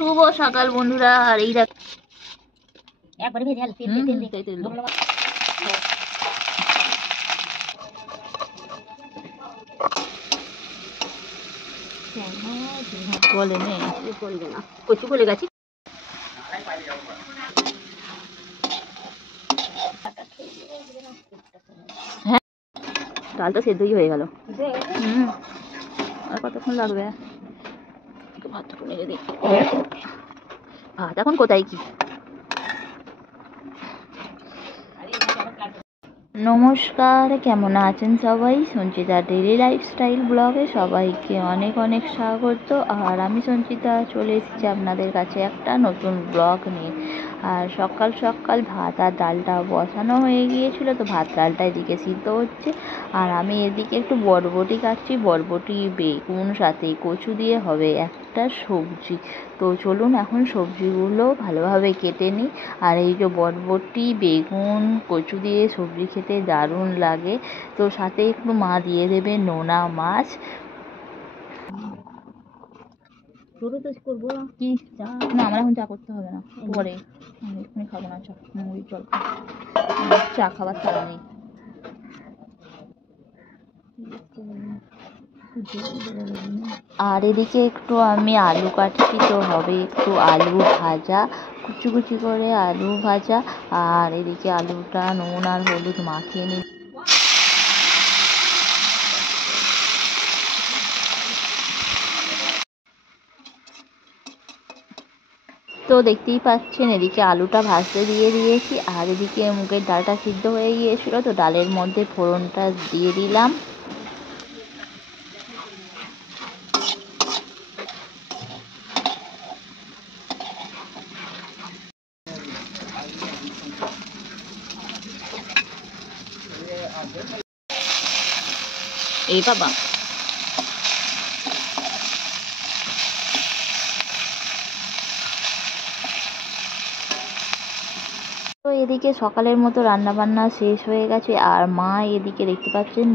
শুভ সকাল বন্ধুরা। আর এই দেখ একবারে ভেজে তেল তেল তেল বলে নে বলবে না, কচু বলে গেছি। হ্যাঁ, ডালটা সেদ্ধই হয়ে গেল। আর কতক্ষণ লাগবে? ভাতটা নেড়ে দিই। ভাত এখন কোথায় কি? নমস্কার, কেমন আছেন সবাই? সঞ্চিতা ডেইলি লাইফস্টাইল ব্লগে সবাইকে অনেক অনেক স্বাগত। আর আমি সঞ্চিতা চলে এসেছি আপনাদের কাছে একটা নতুন ব্লগ নিয়ে। আর সকাল সকাল ভাত আর ডালটা বসানো হয়ে গিয়েছিল, তো ভাত ডালটা এদিকে সিদ্ধ হচ্ছে। আর আমি এদিকে একটু বরবটি কাটছি, বরবটি বেগুন সাথে কচু দিয়ে হবে একটা সবজি। তো চলুন এখন সবজিগুলো ভালোভাবে কেটে নিই। আর এই যে বরবটি বেগুন কচু দিয়ে সবজি খেতে দারুণ লাগে। তো সাথে একটু মা দিয়ে দেবে নোনা মাছ। করবো কি চা? না, আমার এখন চা করতে হবে না, পরে আমি এক্ষুনি খাবো না চা, মুড়ি জল খাবো, চা খাবার তারা নেই। আর এদিকে একটু আমি আলু কাটছি, তো হবে একটু আলু ভাজা, কুচি কুচি করে আলু ভাজা। আর এদিকে আলুটা নুন আর হলুদ মাখিয়ে নিই। তো দেখতেই পাচ্ছেন এদিকে আলুটা ভাজতে দিয়ে দিয়েছি। আর এদিকে মুগের ডালটা সিদ্ধ হয়ে গিয়েছিল, তো ডালের মধ্যে ফোড়নটা দিয়ে দিলাম। এই বাবা, তো এদিকে সকালের মতো রান্না বান্না শেষ হয়ে গেছে। আর মা এদিকে দেখতে পাচ্ছেন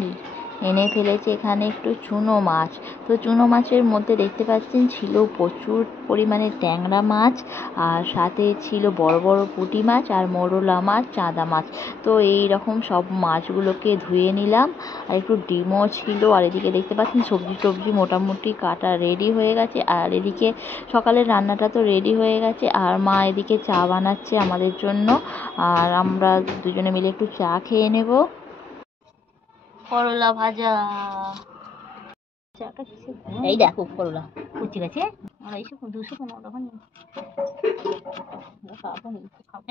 এনে ফেলেছে এখানে একটু চুনো মাছ। তো চুনো মাছের মধ্যে দেখতে পাচ্ছেন ছিল প্রচুর পরিমাণে ট্যাংরা মাছ, আর সাথে ছিল বড় বড় পুঁটি মাছ আর মোরলা মাছ, চাঁদা মাছ। তো এই রকম সব মাছগুলোকে ধুয়ে নিলাম। আর একটু ডিমও ছিল। আর এদিকে দেখতে পাচ্ছেন সবজি মোটামুটি কাটা রেডি হয়ে গেছে। আর এদিকে সকালের রান্নাটা তো রেডি হয়ে গেছে। আর মা এদিকে চা বানাচ্ছে আমাদের জন্য। আর আমরা দুজনে মিলে একটু চা খেয়ে নেব। করলা ভাজা, এই দেখো করলা কুচি গেছে 215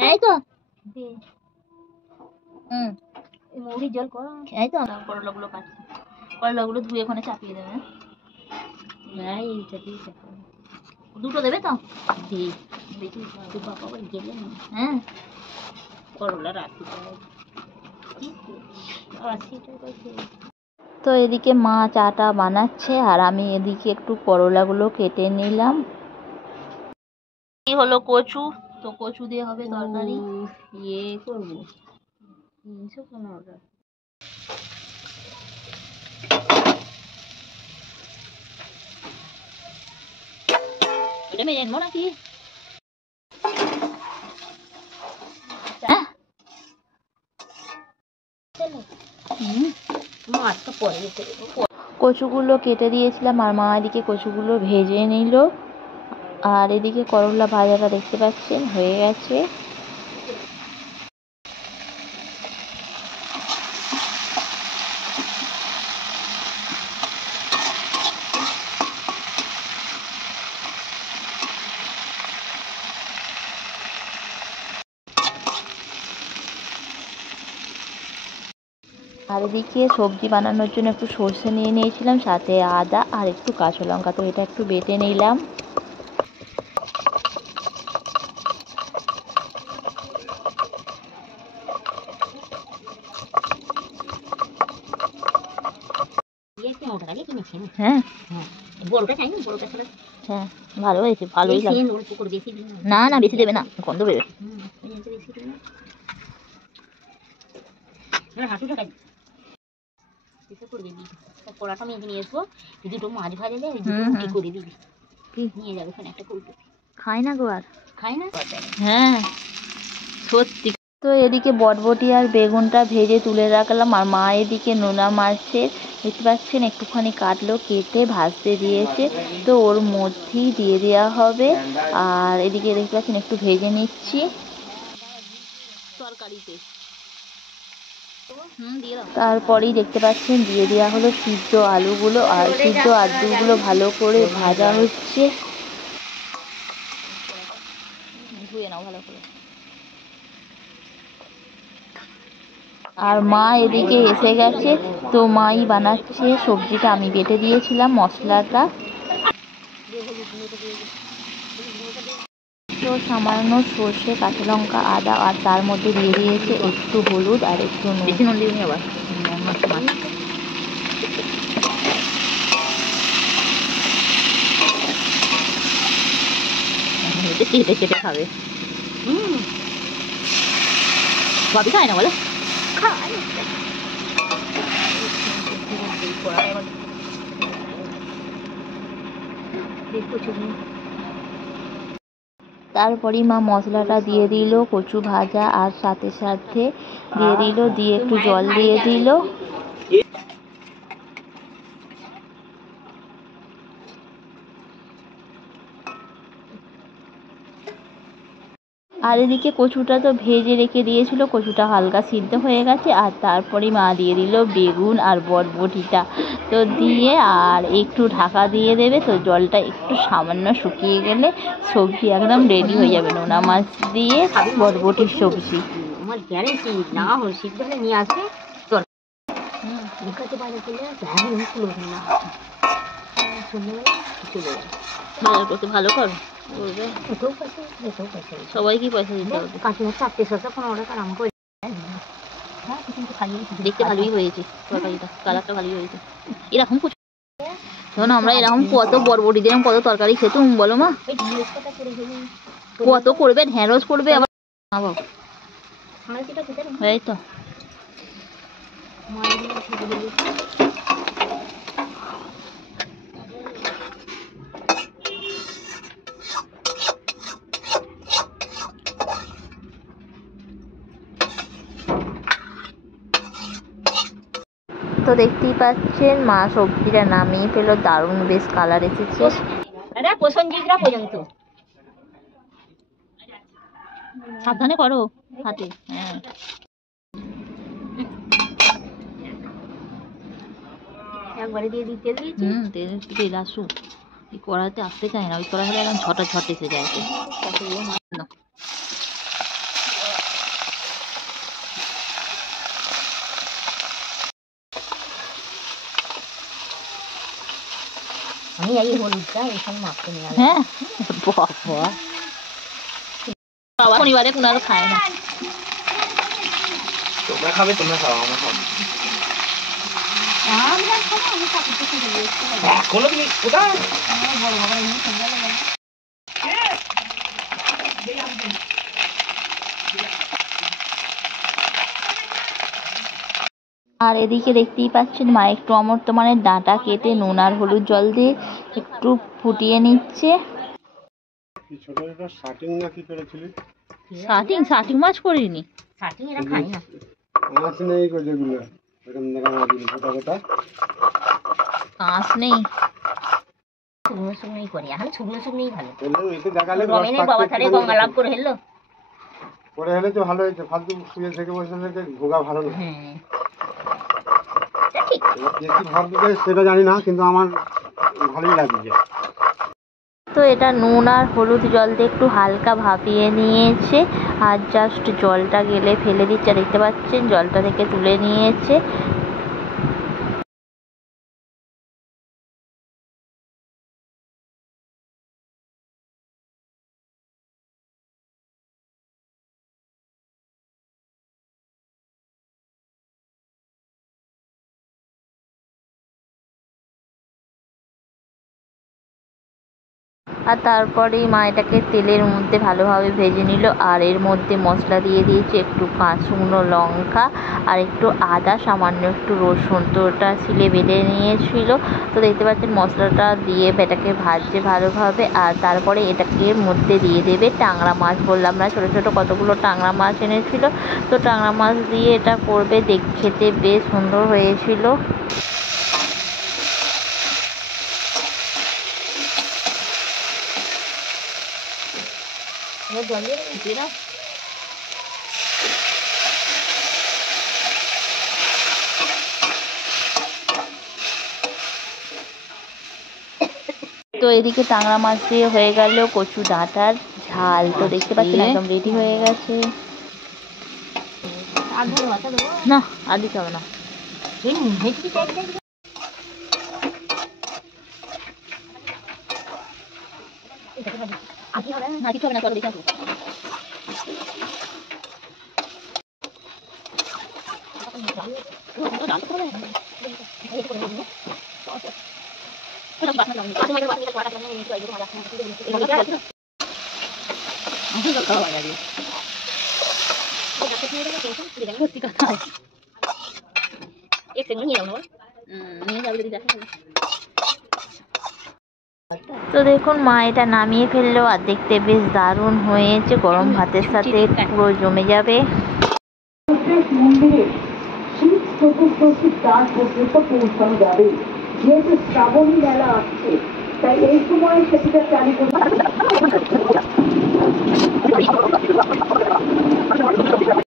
এই তো মুড়ি জল করো। এই তো করলাগুলো কাটছি, করলাগুলো ধুয়ে ওখানে চাপিয়ে দেবে। দুটো দেবে তো? দেখি বাবা গেলে না। হ্যাঁ, করলা রাখি তো এদিকে মা চাটা বানাচ্ছে আর আমি এদিকে একটু করলাগুলো কেটে নিলাম। কি হলো কচু, তো কচু দিয়ে হবে তরকারি। ইয়ে করবো শুকনো লঙ্কা। এটা মেয়ে জানবো নাকি? মাছটা পরে যেতে কচুগুলো কেটে দিয়েছিলাম আর মা এদিকে কচুগুলো ভেজে নিল। আর এদিকে করলা ভাজাটা দেখতে পাচ্ছেন হয়ে গেছে। আর এদিকে সবজি বানানোর জন্য একটু সর্ষে নিয়ে নিয়েছিলাম, সাথে আদা আর একটু কাঁচা লঙ্কা। তো এটা একটু বেটে নিলাম। হ্যাঁ বড়টা চাই না, বড়টা ছিল। হ্যাঁ, ভালো হয়েছে, ভালোই লাগে। না না, বেশি দেবে না, গন্ধ বেরোবে। হাঁটুটা করবে কড়াটা মেজে নিয়ে আসবো, দুটো মাছ ভাজা দেয়, দুটো রুটি করে দিবি, নিয়ে যাবে ওখানে একটা ফুলকপি। খায় না গো আর। খাই না হ্যাঁ সত্যি। তো এদিকে বটবটি আর বেগুনটা ভেজে তুলে রাখলাম, আর মা এদিকে নোনা মাছের দেখতে পাচ্ছেন একটুখানি কাটলো, কেটে ভাজতে দিয়েছে, তো ওর মধ্যেই দিয়ে দেওয়া হবে। আর এদিকে দেখতে পাচ্ছেন একটু ভেজে নিচ্ছি তরকারিতে। তারপরেই দেখতে পাচ্ছেন দিয়ে দেওয়া হলো সিদ্ধ আলুগুলো, আর সিদ্ধ আলুগুলো ভালো করে ভাজা হচ্ছে। ধুয়ে নাও ভালো করে। আর মা এদিকে এসে গেছে, তো মাই বানাচ্ছে সবজিটা, আমি বেটে দিয়েছিলাম মশলাটা। তো সামান্য সর্ষে, কাঁচা লঙ্কা, আদা, আর তার মধ্যে দিয়ে দিয়েছে একটু হলুদ আর একটু নুন। আবার কেটে কেটে খাবে। ভাবি খায় না বলো? তারপরেই মা মশলাটা দিয়ে দিল, কচু ভাজা, আর সাথে সাথে দিয়ে দিল, দিয়ে একটু জল দিয়ে দিল। আর এদিকে কচুটা তো ভেজে রেখে দিয়েছিল, কচুটা হালকা সিদ্ধ হয়ে গেছে, আর তারপরে মা দিয়ে দিল বেগুন আর বটবটিটা, তো দিয়ে আর একটু ঢাকা দিয়ে দেবে। তো জলটা একটু সামান্য শুকিয়ে গেলে সবজি একদম রেডি হয়ে যাবে, নোনা মাছ দিয়ে বটবটির সবজি। আমার গ্যারেন্টি না হল সিদ্ধ হলে নিয়ে আসবে ঢুকাতে পারে বলে না বাজার করতে ভালো করো, সবাইকে পয়সা দিতে হবে। কাকিমার 4টে শসা 15 টাকা দাম করে দেখতে ভালোই হয়েছে তরকারিটা, কালারটা ভালোই হয়েছে। এরকম ধরুন আমরা এরকম কত বরবটি দিলাম, কত তরকারি খেতুম বলো মা? কত করবে, ঢেঁড়স করবে আবার। এই তো তো দেখতেই পাচ্ছেন মা সবজিটা নামিয়ে ফেলো, দারুণ বেশ কালার এসেছে। পর্যন্ত সাবধানে করো হাতে। হ্যাঁ একবারে দিয়ে দিই তেল দিয়েছি। তেল আসুক, এই কড়াতে আসতে চায় না, ওই কড়া হলে একদম ঝটা ঝট এসে যায়। আমি এই হলুদটা এখানে মাখতে নিয়ে আসবো। হ্যাঁ বাবা শনিবারে কোনো খায় না। তোমরা খাবে, তোমরা খাও, আমরা খাবো। আমরা খাবো, আমি কাকুকে খেতে দিয়েছি। এখনো তুমি কোথায়? বড় বাবা এখানে সন্ধ্যা লাগে। আর এদিকে দেখতেই পাচ্ছেন মা একটু অমর্তমানের ডাঁটা কেটে নুন আর হলুদ জল দিয়ে একটু ফুটিয়ে নিচ্ছে। শাটিং মাছ করিনি। শাটিং এরা খায় না। মাছ নেই গো, যেগুলো এরকম দেখা মাছ গোটা গোটা কাঁচ নেই। শুকনো শুকনোই করি, এখন শুকনো শুকনোই ভালো। এতে দেখালে রমেনের বাবা তারে গঙ্গা লাভ করে হেললো করে হলে তো ভালো হয়েছে, ফালতু শুয়ে থেকে বসে থেকে ভোগা ভালো না। হ্যাঁ কে কি ভাববে সেটা জানি না, কিন্তু আমার ভালোই লাগছে। তো এটা নুন আর হলুদ জল দিয়ে একটু হালকা ভাপিয়ে নিয়েছে, আর জাস্ট জলটা গেলে ফেলে দিচ্ছে। দেখতে পাচ্ছেন জলটা থেকে তুলে নিয়েছে। আর তারপরেই মা এটাকে তেলের মধ্যে ভালোভাবে ভেজে নিল। আর এর মধ্যে মশলা দিয়ে দিয়েছে একটু শুকনো লঙ্কা আর একটু আদা, সামান্য একটু রসুন। তো ওটা শিলে বেটে নিয়েছিল। তো দেখতে পাচ্ছেন মশলাটা দিয়ে এটাকে ভাজছে ভালোভাবে। আর তারপরে এটাকে মধ্যে দিয়ে দেবে টাংরা মাছ। বললাম না ছোটো ছোটো কতগুলো টাংরা মাছ এনেছিল। তো টাংরা মাছ দিয়ে এটা করবে, খেতে বেশ সুন্দর হয়েছিল। জল দিয়ে না তো এদিকে টাংরা মাছ দিয়ে হয়ে গেল কচু ডাঁটার ঝাল। তো দেখতে পাচ্ছেন একদম রেডি হয়ে গেছে। না আর দিতে হবে না। কিছু হবে না, চলো দেখে আসবো। তো দেখুন মা এটা নামিয়ে ফেললো। আর দেখতে বেশ দারুণ হয়েছে, গরম ভাতের সাথে পুরো জমে যাবে। মন্দিরে শীত চতুর্দশী চার পর্যন্ত পৌঁছানো যাবে। যেহেতু শ্রাবণী মেলা আসছে, তাই এই সময় সেটিটা চালু করতে